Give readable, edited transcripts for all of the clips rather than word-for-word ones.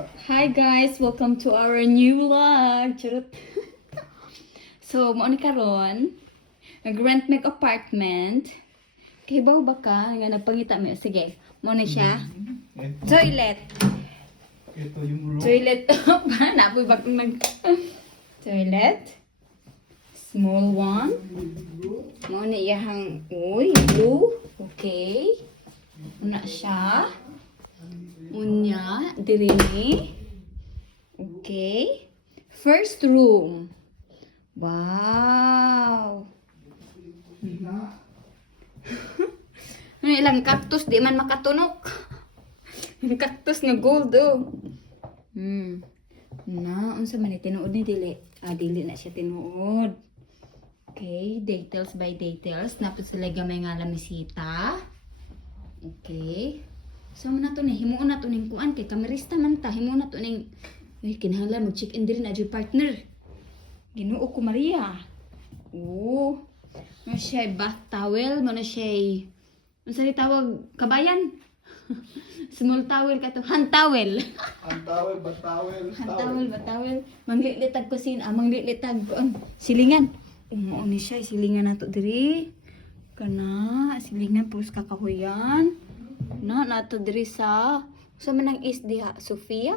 Hi guys, welcome to our new vlog. Charot. So, mo ni karon, nag-rent mig apartment. Kay baw ba ka nga nagpangita mi? Sige, mo ni siya. Toilet. Ito yung room. Toilet. Para na po ba kung nag toilet. Small one. Mo ni iyahang blue. Okay. Una siya. Unya, diri ni. Okay. First room. Wow. Ano ilang cactus di man makatunok. Yung cactus nga gold oh. Na, unsa man ni tinuod ni dili? Dili na siya tinuod. Okay, details by details. Napos sila gamay nga lamisita. Okay. So na to ni himuon na to ning kuan kay kamerista man ta himuon na to ning kinahanglan mo check in diri na jud partner. Ginoo ko Maria. Oh. Mo siya bath towel, mo na siya unsa ni tawag kabayan? Small towel kato, hand towel. Ang towel, batawel, Hand towel, ba towel. Manglilitag kusina, manglilitag kuan silingan. Mo ni siya silingan nato diri. Kana silingan pus kakahuyan. Na nato diri sa man ang is diha Sofia.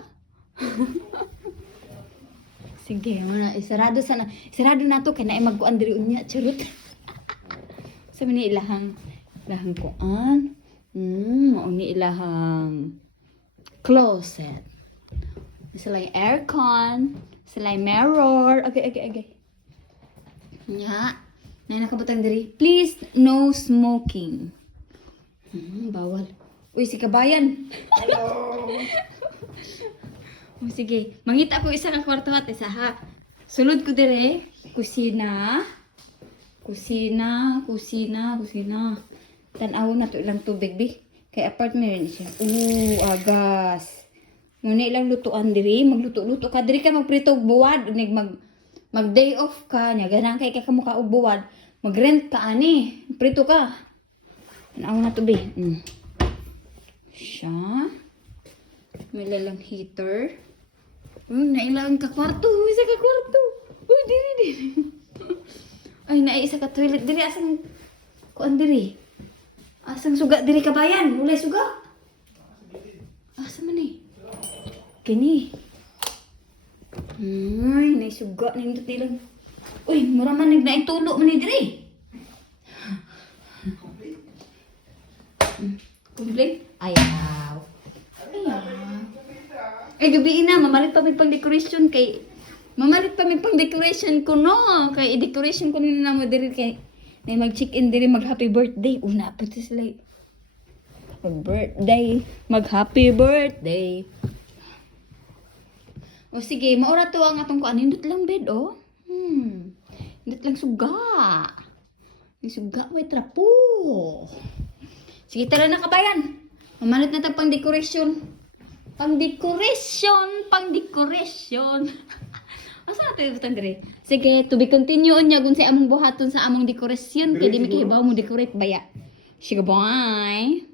Sige, muna isarado sana. Isarado nato kay naay magkuan diri unya charot. Sa man ni ilahang kuan. Mao ni ilahang closet. Sila yung aircon, sila yung mirror. Okay. Nya, na nakabutang diri. Please no smoking. Bawal. Uy, si kabayan. Hello! O, sige. Mangita ko isa ka kwarto at isa ha. Sulod ko dire. Kusina. Tan-awon na to ilang tubig, bi. Kay apartment rin siya. Agas. Muna ilang lutuan diri. Magluto-luto ka. Diri ka magprito og buwad. Mag day off ka. Nya, ganang kay ka mukha og buwad. Mag-rent ka, ani. Prito ka. Tan-awon na to, bi. Siya. May lalang heater. Nailangan ka kwarto. Isa ka kwarto. Uy, diri. Ay, naisa ka toilet. Diri, asang kuan diri. Asang suga diri kabayan. Mulay suga. Asa man eh. Kini. Ay, naisuga. Naindot nilang. Uy, mura man nagnaing tulo man eh diri. Complete? Ayaw. Ay, gabi na. Mamalit pa may pang-decoration kay... Mamalit pa may pang-decoration ko, no? Kay i-decoration ko nila na mo diri kay... Na mag-check-in diri mag-happy birthday. Una pa ito sila. Mag-birthday. Mag-happy birthday. O sige, maura to ang atong kuan. Hindot lang bed, oh. Hindot lang suga. May suga, may trapo. Sige, tara na kabayan. Mamalit na tag pang-decoration. Pang-decoration. Asa natin ibutang dire? Sige, to be continue niya kung sa among buhaton sa among dekorasyon. Kaya di mi kahibaw mo decorate baya. Sige, bye!